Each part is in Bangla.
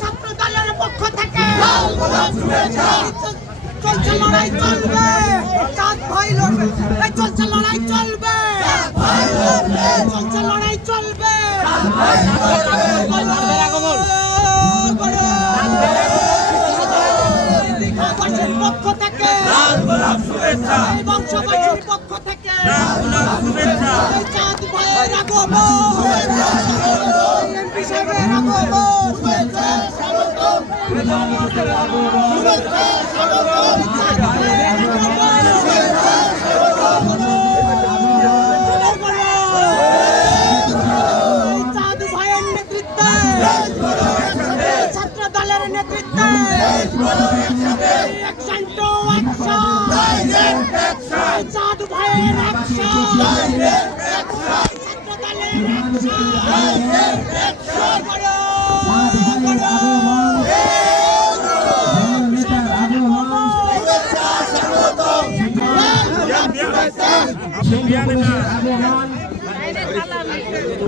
ছাত্রদলের পক্ষ থেকে চলছে লড়াই চলবে, চাঁদ ভাই লড়বে, চলছে লড়াই চলবে, চলছে লড়াই চলবে। দীঘাবাসীর পক্ষ থেকে, বংশবাসীর পক্ষ থেকে চাঁদ ভাইয়ের আগমন, এমপি সাহেবের আগমন, চাঁদ ভাইয়ের নেতৃত্বে, ছাত্র দলের নেতৃত্বে অ্যাকশন টু অ্যাকশন, চাঁদ ভাইয়ের অ্যাকশন, ছাত্র দলের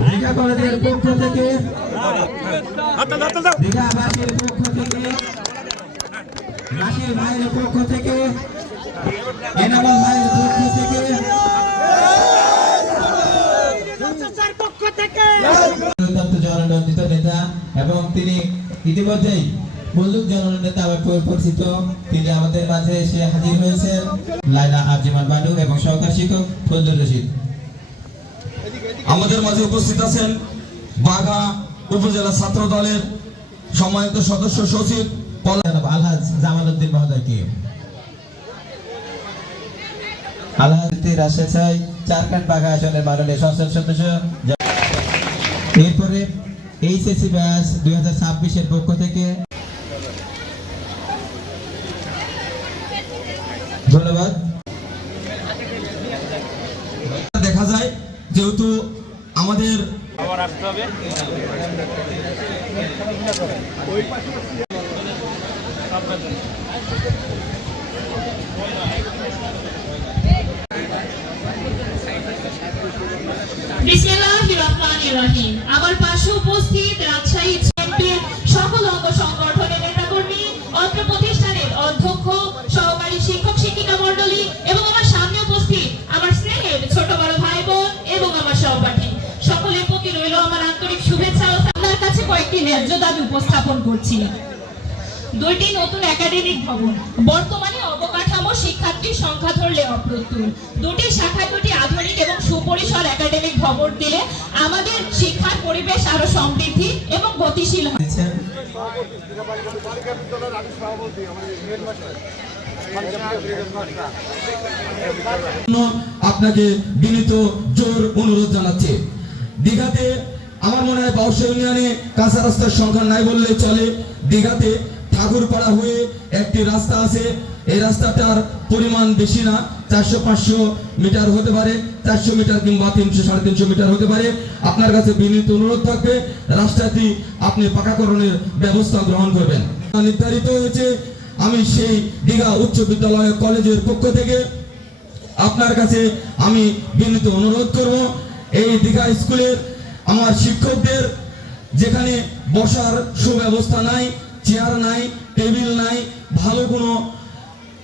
দীঘা কলেজের পক্ষ থেকে, দীঘাবাসীর পক্ষ থেকে, নাসির ভাইয়ের পক্ষ থেকে, এনামুল ভাইয়ের পক্ষ থেকে জননন্দিত নেতা এবং তিনি ইতিমধ্যেই মল্লুক জননেতা পরিচিত, তিনি আমাদের মাঝে এসে হাজির হয়েছেন লাইলা আরজিমান বানু এবং সহকারী শিক্ষক ফজলুর রশিদ। আমাদের মাঝে উপস্থিত আছেন বাঘা উপজেলা ছাত্র দলের সম্মানিত সদস্য সচিব আলহাজ জামালউদ্দিন মহোদয়কে, আলহাজ রাজশাহী চারকান বাঘা আসনের মাননীয় সংসদ সদস্য। এরপরে এইচএসসি ব্যাচ 2026-এর পক্ষ থেকে ধন্যবাদ। দেখা যায় যেহেতু আমাদের বিসমিল্লাহির রহমানির রহিম। আমার পাশে উপস্থিত রাজশাহী এমপির সকল অঙ্গ সংগঠনের নেতাকর্মী, অত্র প্রতিষ্ঠানের অধ্যক্ষ, সহকারী শিক্ষক শিক্ষিকা মণ্ডলী এবং আমার সামনে উপস্থিত আমার স্নেহের ছোট বড় ভাই বোন এবং আমার সহপাঠী, সকলের প্রতি রইল আমার আন্তরিক শুভেচ্ছা ও আপনার কাছে কয়েকটি ন্যায্য দাবি উপস্থাপন করছি। দুইটি নতুন একাডেমিক ভবন, বর্তমানে অবকাঠামো শিক্ষার্থীর সংখ্যা ধরলে অপ্রতুল। দুটি শাখায় দুটি আধুনিক এবং সুপরিসর একাডেমিক ভবন দিলে আমাদের শিক্ষার পরিবেশ আরো সমৃদ্ধি এবং গতিশীল হয়। আপনাকে বিনীত জোর অনুরোধ জানাচ্ছি। দীঘাতে আমার মনে হয় 52 ইউনিয়নে কাঁচা রাস্তার সংখ্যা নাই বললে চলে। দীঘাতে ঠাকুরপাড়া হয়ে একটি রাস্তা আছে, এই রাস্তাটার পরিমাণ বেশি না, 400-500 মিটার হতে পারে, 400 মিটার কিংবা 300-350 মিটার হতে পারে। আপনার কাছে বিনীত অনুরোধ থাকবে রাস্তাটি আপনি পাকাকরণের ব্যবস্থা গ্রহণ করবেন। নির্ধারিত হয়েছে আমি সেই দীঘা উচ্চ বিদ্যালয় কলেজের পক্ষ থেকে আপনার কাছে আমি বিনীত অনুরোধ করব, এই দীঘা স্কুলের আমার শিক্ষকদের যেখানে বসার সুব্যবস্থা নাই, চেয়ার নাই, টেবিল নাই, ভালো কোনো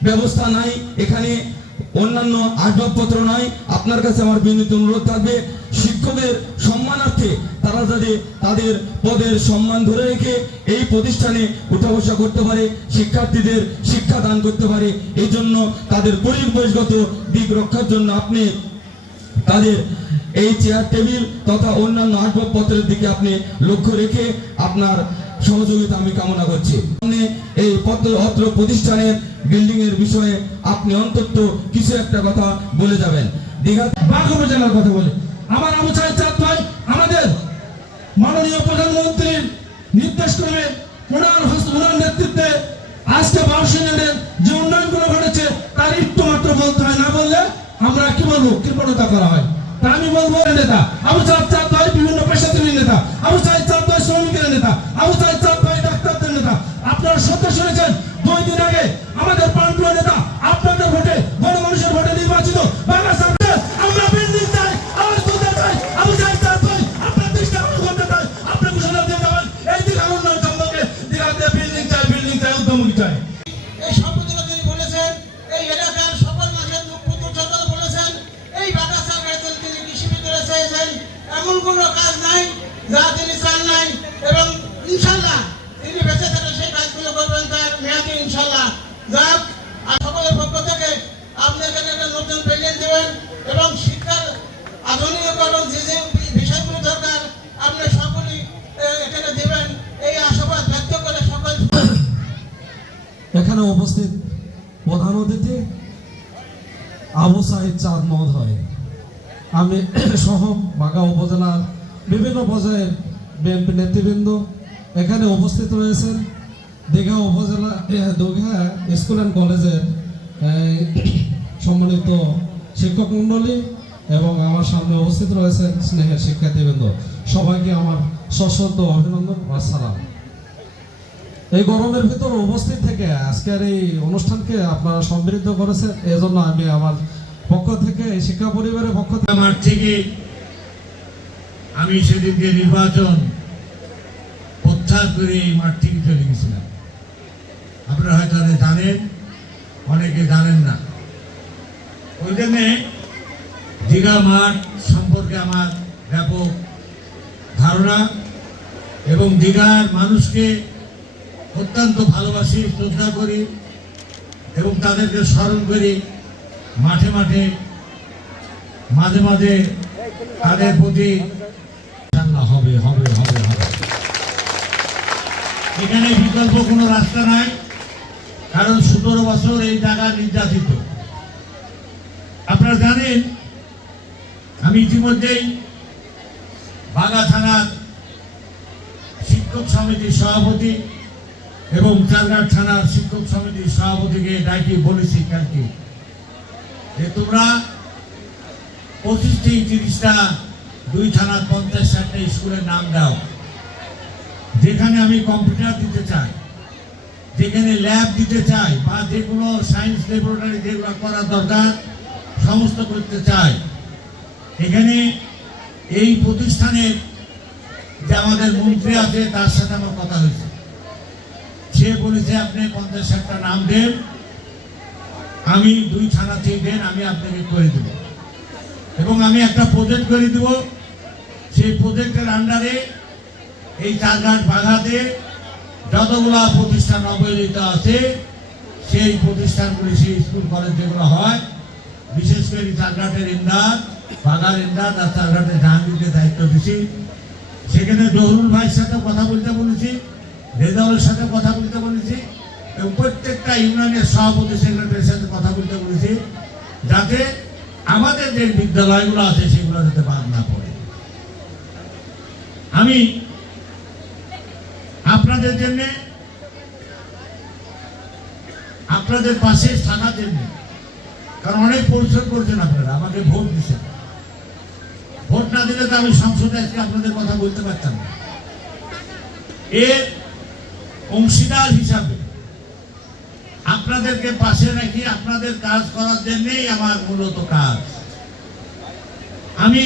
ব্যবস্থা নাই, এখানে অন্যান্য আসবাবপত্র নাই, আপনার কাছে আমার বিনীত অনুরোধ থাকবে শিক্ষকদের সম্মানার্থে তারা যাতে তাদের পদের সম্মান ধরে রেখে এই প্রতিষ্ঠানে উঠা বসা করতে পারে, শিক্ষার্থীদের শিক্ষা দান করতে পারে, এই জন্য তাদের পরিবেশগত দিক রক্ষার জন্য আপনি তাদের এই চেয়ার টেবিল তথা অন্যান্য আসবাবপত্রের দিকে আপনি লক্ষ্য রেখে আপনার সহযোগিতা আমি কামনা করছি। এই অত্র প্রতিষ্ঠানের বিল্ডিং এর বিষয়ে আপনি অন্তত কিছু একটা কথা বলে যাবেন। দীঘা বাঘা উপজেলার কথা বলে আমার আবু সাইদ চাঁদ ভাই আমাদের মাননীয় প্রধানমন্ত্রীর নির্দেশ ক্রমে ওনার নেতৃত্বে আজকে 52 ইউনিয়নের যে উন্নয়নগুলো ঘটেছে তার একটু মাত্র বলতে হয়, না বললে আমরা কি বলবো কৃপণতা করা হয়। তা আমি বলবো নেতা আবু সাইদ চাঁদ ভাই বিভিন্ন পেশাজীবী নেতা, আবু সাইদ চাঁদ ভাই শ্রমিকের নেতা, আবু সাইদ চাঁদ ভাই ডাক্তারদের নেতা। আপনারা সত্য শুনেছেন 2 দিন আগে আমাদের প্রাণপ্রিয় নেতা আপনাদের ভোটে গণমানুষের ভোটে নির্বাচিত বাংলা সরকার আমরা বিল্ডিং চাই, আওয়াজ তুলতে চাই, আবু সাইদ চাঁদ ভাই আপনার দৃষ্টি আকর্ষণ করতে চাই, আপনি ঘোষণা দিয়ে যাবেন এই দিকে উন্নয়ন সম্পর্কে, দিঘাতে বিল্ডিং চাই, উদ্যমী চাই। এই শপথগুলো তিনি বলেছেন, এই এলাকার সকল মানুষের পুত্র সকল বলেছেন, এই বাগাসা গাড়িতে তিনি কৃষি বিদ্যালয় চেয়েছেন, এমন কোনো কাজ নাই যা তিনি চান নাই, এবং ইনশাল্লাহ তিনি বেঁচে থাকলে সেই কাজগুলো করবেন তার মেয়াদে ইনশাল্লাহ। যাক, আর সকলের পক্ষ থেকে আপনি এখানে একটা নতুন বিল্ডিং দেবেন এবং শিক্ষার আধুনিকীকরণ যে যে বিষয়গুলো দরকার আপনি সকলেই এখানে দেবেন, এই আশাবাদ ব্যক্ত করে সকল এখানে উপস্থিত প্রধান অতিথি আবু সাইদ চাঁদ মহোদয়, আমি সহ বাঘা উপজেলার বিভিন্ন পর্যায়ের বিএনপি নেতৃবৃন্দ এখানে উপস্থিত রয়েছেন, দীঘা উপজেলা দীঘা স্কুল অ্যান্ড কলেজের সম্মানিত শিক্ষক মণ্ডলী এবং আমার সামনে উপস্থিত রয়েছেন স্নেহের শিক্ষার্থীবৃন্দ, সবাইকে আমার সশ্রদ্ধ অভিনন্দন ও সালাম। এই গরমের ভিতর উপস্থিত থেকে আজকের এই অনুষ্ঠানকে আপনারা সমৃদ্ধ করেছেন, এজন্য আমি আমার পক্ষ থেকে এই শিক্ষা পরিবারের পক্ষ থেকে আমার থেকে আমি সেদিনকে নির্বাচন প্রত্যাহার করে এই মাঠ থেকে চলে গেছিলাম। আপনারা হয়তো জানেন, অনেকে জানেন না। ওই জন্যে দীঘা মাঠ সম্পর্কে আমার ব্যাপক ধারণা এবং দীঘার মানুষকে অত্যন্ত ভালোবাসি, শ্রদ্ধা করি এবং তাদেরকে স্মরণ করি। মাঠে মাঠে মাঝে মাঝে তাদের প্রতি হবে হবে হবে হবে। এখানে বিকল্প কোনো রাস্তা নাই, কারণ 17 বছর এই জায়গা নির্যাতিত। আপনারা জানেন, আমি ইতিমধ্যেই বাঘা থানার শিক্ষক সমিতির সভাপতি এবং চারঘাট থানার শিক্ষক সমিতির সভাপতিকে ডাকি বলেছি কালকে যে তোমরা 25-30টা 2 থানার 50-60টা স্কুলের নাম দাও, যেখানে আমি কম্পিউটার দিতে চাই, যেখানে ল্যাব দিতে চাই, বা যে কোনো সায়েন্স ল্যাবরেটরি যেগুলো করার দরকার সমস্ত করতে চাই। এখানে এই প্রতিষ্ঠানের যে আমাদের মন্ত্রী আছে তার সাথে আমার কথা হয়েছে, সে বলেছে আপনি 50-60টা নাম দেন, আমি 2 থানাতেই দেন, আমি আপনাকে করে দেব এবং আমি একটা প্রজেক্ট করে দেব। সেই প্রজেক্টের আন্ডারে এই চারঘাট বাঘাতে যতগুলো প্রতিষ্ঠান অবহেলিত আছে সেই প্রতিষ্ঠানগুলি, সেই স্কুল কলেজ যেগুলো হয়, বিশেষ করে চারঘাটের ইমদাদ, বাঘার ইমদাদ আর চারঘাটের জাহাঙ্গীরকে দায়িত্ব দিছি। সেখানে জহুরুল ভাইয়ের সাথে কথা বলতে বলেছি, রেজাউলের সাথে কথা বলতে বলেছি এবং প্রত্যেকটা ইউনিয়নের সভাপতি সেক্রেটারির সাথে কথা বলতে বলেছি, যাতে আমাদের যে বিদ্যালয়গুলো আছে সেগুলো যাতে বাদ না পড়ে। আমি আপনাদের জন্য, আপনাদের পাশে থাকার জন্য, কারণ অনেক পরিশ্রম করছেন আপনারা, আমাকে ভোট দিচ্ছেন। ভোট না দিলে তো আমি সংসদে আজকে আপনাদের কথা বলতে পারতাম না। এর অংশীদার হিসাবে আপনাদেরকে পাশে রাখি, আপনাদের কাজ করার জন্যই আমার মূলত কাজ। আমি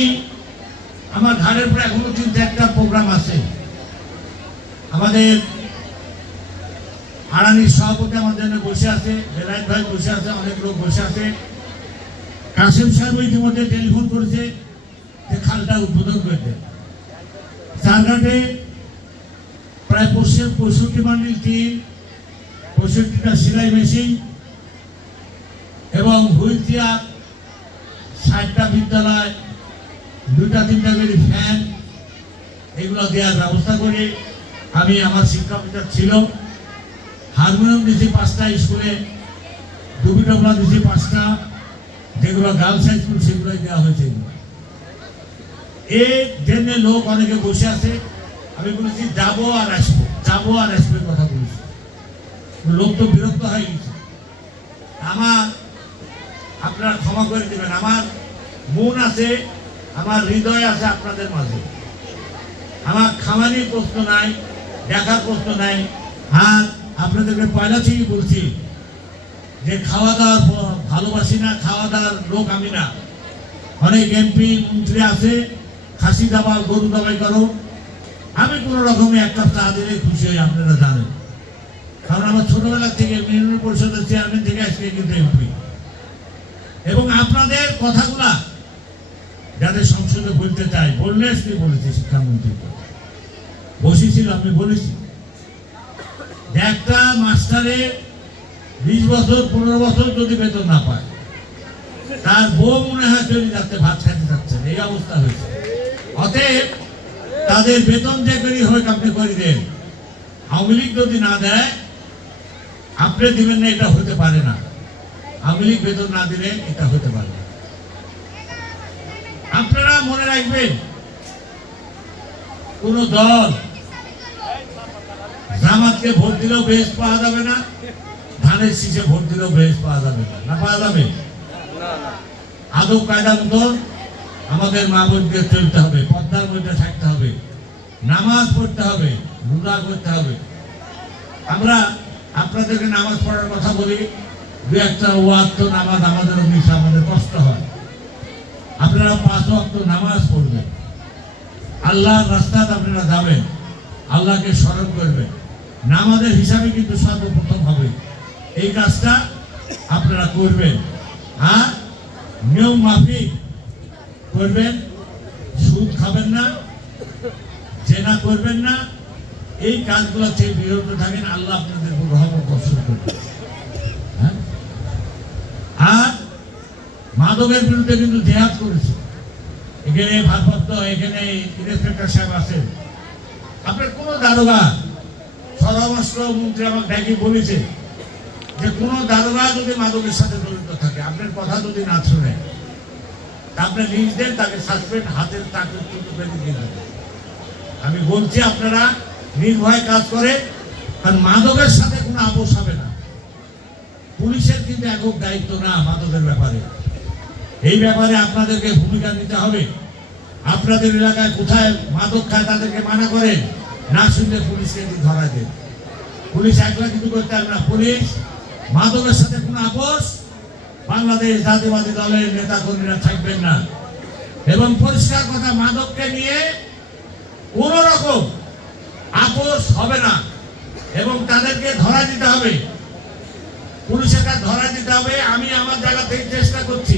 আমার ঘাড়ের পরে এখনো 3-4টা প্রোগ্রাম আছে। আমাদের আড়ানির সভাপতি আমার জন্য বসে আছে, বেলায়েত ভাই বসে আছে, অনেক লোক বসে আছে। কাসেম সাহেব ইতিমধ্যে টেলিফোন করেছে যে খালটা উদ্বোধন করে দেন। চারঘাটে প্রায় 65 বান্ডিল টিন, 65টা সেলাই মেশিন এবং হুইল চেয়ার, 60টা বিদ্যালয়, 2-3টা করে ফ্যান, এগুলো দেওয়ার ব্যবস্থা করে আমি, আমার শিক্ষা অফিসার ছিল, হারমোনিয়াম দিয়েছি 5টা স্কুলে, ডুবি ডবলা দিয়েছি 5টা, যেগুলো গার্লস হাই স্কুল সেগুলোই দেওয়া হয়েছে। এই জন্য লোক অনেকে বসে আছে, আমি বলেছি যাবো আর আসবো, যাবো আর আসবে কথা বলেছি। লোক তো বিরক্ত হয়ে গেছে। আমার, আপনারা ক্ষমা করে দেবেন, আমার মন আছে আমার হৃদয় আছে আপনাদের মাঝে। আমার খামারির প্রশ্ন নাই, দেখার প্রশ্ন নাই। আর আপনাদেরকে পয়লা থেকেই বলছি যে খাওয়া দাওয়ার ভালোবাসি না, খাওয়া দাওয়ার লোক আমি না। অনেক এমপি মন্ত্রী আছে, খাসি দাবা গরু দাবাই করো, আমি কোনো রকমে এক কাপ চা দিলে খুশি হই, আপনারা জানেন। কারণ আমার ছোটবেলা থেকে ইউনিয়ন পরিষদের চেয়ারম্যান থেকে আজকে কিন্তু এমপি। এবং আপনাদের কথাগুলা যাদের সংসদে বলতে চাই, বললে আজকে বলেছি শিক্ষামন্ত্রী বসেছিল, আমি বলেছি যে একটা মাস্টারে 20 বছর 15 বছর যদি বেতন না পায়, তার বউ মনে হয় চলে যাচ্ছে, ভাত খাইতে যাচ্ছে, এই অবস্থা হয়েছে। অতএব তাদের বেতন যে করি হোক আপনি করে দেন। আওয়ামী লীগ যদি না দেয় আপনি দিবেন না, এটা হতে পারে না। আওয়ামী লীগ বেতন না দিলে এটা হতে পারে না। আপনারা মনে রাখবেন, কোন দল জামাতকে ভোট দিলেও বেশ পাওয়া যাবে না, ধানের শীষে ভোট দিলেও বেশ পাওয়া যাবে না। না পাওয়া যাবে? আদব কায়দা মতন আমাদের মা বোনকে চলতে হবে, পর্দার মধ্যে থাকতে হবে, নামাজ পড়তে হবে, রোজা করতে হবে। আমরা আপনাদেরকে নামাজ পড়ার কথা বলি, দু একটা ওয়াক্ত নামাজ আমাদের মিশে আমাদের কষ্ট হয়। আপনারা 5 ওয়াক্ত নামাজ পড়বেন, আল্লাহর রাস্তায় আপনারা যাবেন, আল্লাহকে স্মরণ করবেন। নামাজের হিসাবে কিন্তু সর্বপ্রথম হবে এই কাজটা আপনারা করবেন। আর নিয়ম মাফিক করবেন, সুদ খাবেন না, জেনা করবেন না, এই কাজগুলো থেকে বিরত থাকেন, আল্লাহ আপনাদের রহমত বর্ষণ করবেন। আর মাদকের বিরুদ্ধে কিন্তু জিহাদ করেছে। এখানে ভারপ্রাপ্ত এখানে ইন্সপেক্টর সাহেব আছেন, আপনার কোন দারোগা, স্বরাষ্ট্র মন্ত্রী আমাকে ডাকি বলেছে যে কোন দারোগা যদি মাদকের সাথে জড়িত থাকে, আপনার কথা যদি না শুনে, আপনি লিজ দেন, তাকে সাসপেন্ড, হাতের চাকরি দিয়ে দেবেন। আমি বলছি আপনারা নির্ভয় কাজ করে, কারণ মাদকের সাথে কোনো আপোষ হবে না। পুলিশের কিন্তু একক দায়িত্ব না মাদকের ব্যাপারে। এই ব্যাপারে আপনাদেরকে ভূমিকা নিতে হবে। আপনাদের এলাকায় কোথায় মাদক খায় তাদেরকে মানা করেন, না শুনলে পুলিশকে ধরা দেন। পুলিশ একলা কিছু করতে হবে না। পুলিশ মাদকের সাথে কোনো আপোষ বাংলাদেশ জাতীয়বাদী দলের নেতা কর্মীরা থাকবেন না। এবং পরিষ্কার কথা, মাদককে নিয়ে কোন রকম আপোষ হবে না এবং তাদেরকে ধরা দিতে হবে, পুলিশের কাছে ধরা দিতে হবে। আমি আমার জায়গা থেকে চেষ্টা করছি,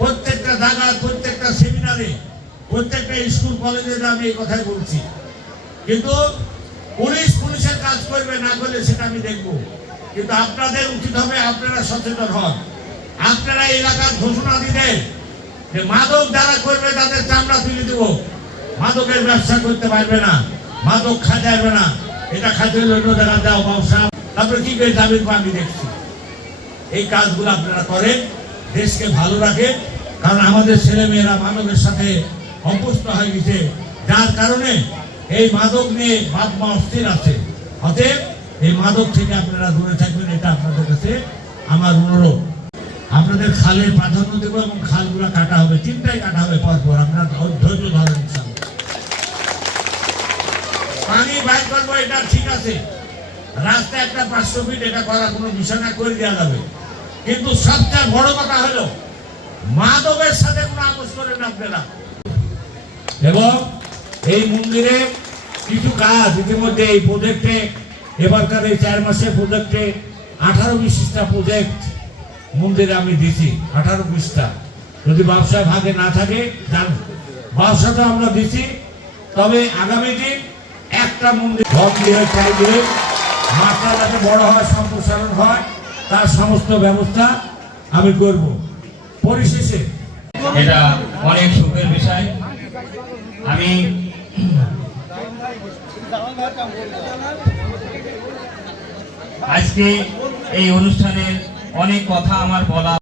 প্রত্যেকটা জায়গায়, প্রত্যেকটা সেমিনারে, প্রত্যেকটা স্কুল কলেজে আমি এই কথাই বলছি। কিন্তু পুলিশের কাজ করবে, না করলে সেটা আমি দেখব। কিন্তু আপনাদের উচিত হবে আপনারা সচেতন হন। আপনারা এলাকার ঘোষণা দিতেন যে মাদক যারা করবে তাদের চামড়া তুলে দেব, মাদকের ব্যবসা করতে পারবে না, মাদক খাওয়া যাবে না, এটা খাইতে হলে অন্য জায়গা যাও ব্যবসা, তারপরে কি করে যাবেন আমি দেখছি। এই কাজগুলো আপনারা করেন, দেশকে ভালো রাখেন। কারণ আমাদের ছেলে মেয়েরা মাদকের সাথে অভ্যস্ত হয়ে গেছে, যার কারণে এই মাদক নিয়ে বাপ মা অস্থির আছে। অতএব এই মাদক থেকে আপনারা দূরে থাকবেন, এটা আপনাদের কাছে আমার অনুরোধ। আপনাদের খালের প্রাধান্য দেবো এবং খালগুলো কাটা হবে, 3টাই কাটা হবে পরপর। আপনারা ধৈর্য ধরেন, পানি বাইর করবো, এটা ঠিক আছে। রাস্তা একটা 500 ফিট, এটা করা কোনো বিষয় না, করে দেওয়া যাবে। কিন্তু সবচেয়ে বড় কথা হলো মাদকের সাথে কোনো আপোষ করেন আপনারা। এবং এই মন্দিরে কিছু কাজ ইতিমধ্যে এই প্রজেক্টে, এবারকার এই 4 মাসের প্রজেক্টে 18-20টা প্রজেক্ট মন্দিরে আমি দিছি। 18-20টা, যদি ব্যবসায় ভাগে না থাকে জানো, ব্যবসাটা আমরা দিছি। তবে আগামী দিন একটা মন্দির ঘর দিয়ে চাই দিয়ে মাত্রা যাতে বড় হয়, সম্প্রসারণ হয়, তার সমস্ত ব্যবস্থা আমি করব। পরিশেষে এটা অনেক সুখের বিষয়। আমি আজকে এই অনুষ্ঠানের অনেক কথা আমার বলা